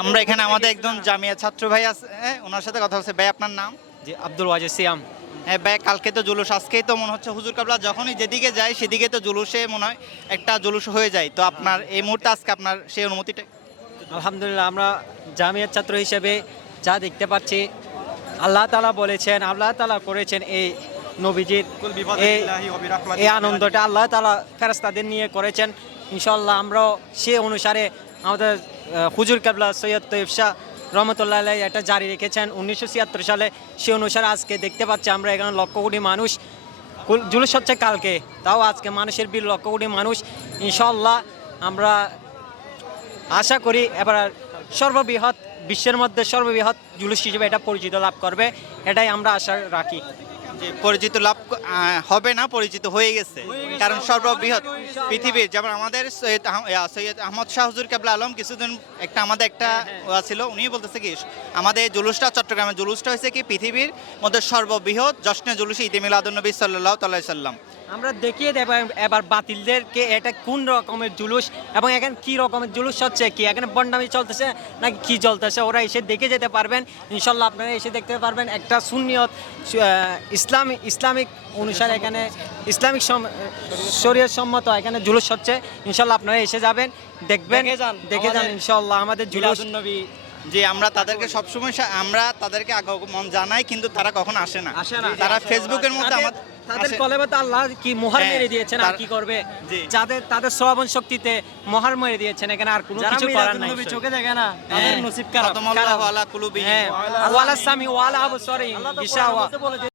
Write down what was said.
আমরা এখানে আমাদের একজন জামিয়া ছাত্র ভাই আছে হ্যাঁ, ওনার সাথে কথা হচ্ছে। ভাই আপনার নাম? জি আব্দুল ওয়াজিদ সিয়াম। হ্যাঁ ভাই কালকে তো জুলুস আজকেই তো মনে হচ্ছে হুজুর কাবলা যখনই যেদিকে যায় সেদিকে তো জুলুসে মনে হয় একটা জুলুস হয়ে যায়। তো আপনার এই মুহূর্তে আজকে আপনার সেই অনুমতিটা? আলহামদুলিল্লাহ আমরা জামিয়ার ছাত্র হিসেবে যা দেখতে পাচ্ছি আল্লাহ তালা বলেছেন আল্লাহ তালা করেছেন এই নবীজির এই এই আনন্দটা আল্লাহ তালা ফেরাস্তাদের নিয়ে করেছেন। ইনশাল্লাহ আমরাও সে অনুসারে আমাদের হুজুর কাবলা সৈয়দ তৈব শাহ রহমতুল্লাহ আলাই এটা জারি রেখেছেন। উনিশশো ছিয়াত্তর সালে সে অনুসারে আজকে দেখতে পাচ্ছি আমরা এখানে লক্ষ কোটি মানুষ। জুলুস হচ্ছে কালকে, তাও আজকে মানুষের বীর লক্ষ কোটি মানুষ। ইনশাল্লাহ আমরা আশা করি এবার সর্ববৃহৎ, বিশ্বের মধ্যে সর্ববৃহৎ জুলুস হিসেবে এটা পরিচিত লাভ করবে। এটাই আমরা আশা রাখি। পরিচিত লাভ হবে না পরিচিত হয়ে গেছে। কারণ সর্ববৃহৎ পৃথিবীর যেমন আমাদের সৈয়দ সৈয়দ আহমদ শাহজুর হুজুর কাবলা আলম কিছুদিন একটা আমাদের একটা ছিল উনি বলতেছে কি আমাদের জুলুসটা চট্টগ্রামের জুলুসটা হয়েছে কি পৃথিবীর মধ্যে সর্ববৃহৎ জশ্নে জুলুস আদুল নবী সাল্লাহ তাল্লাহ সাল্লাম। আমরা দেখিয়ে দেব এবার বাতিলদেরকে এটা কোন রকমের জুলুস এবং এখানে কি রকমের জুলুস হচ্ছে কি? এখানে বন্ডামি চলতেছে নাকি কি চলতেছে? ওরা এসে দেখে যেতে পারবেন। ইনশাল্লাহ আপনারা এসে দেখতে পারবেন একটা সুন্নিয়ত ইসলাম ইসলামিক অনুসারে এখানে ইসলামিক শরীয় সম্মত এখানে জুলুস হচ্ছে। ইনশাল্লাহ আপনারা এসে যাবেন দেখবেন দেখে যান। দেখে যান ইনশাল্লাহ আমাদের জুলুস। নবী যে আমরা তাদেরকে সবসময় আমরা তাদেরকে আগমন জানাই কিন্তু তারা কখন আসে না। আসে না। তারা ফেসবুকের মধ্যে তাদের- আমাদের তাদের কলেবে কলেমে তো আল্লাহ কি মোহর হ্যাঁ, মেরে দিয়েছেন আর কি করবে। যাদের তাদের শ্রবণ শক্তিতে মোহর মেরে দিয়েছেন এখানে আর কোনো কিছু করার নাই। চোখে দেখে না তাদের হ্যাঁ। নসিব কারা আলা কুলুবিহিম হ্যাঁ। ওয়ালা সামি ওয়ালা আবসারি গিশাওয়া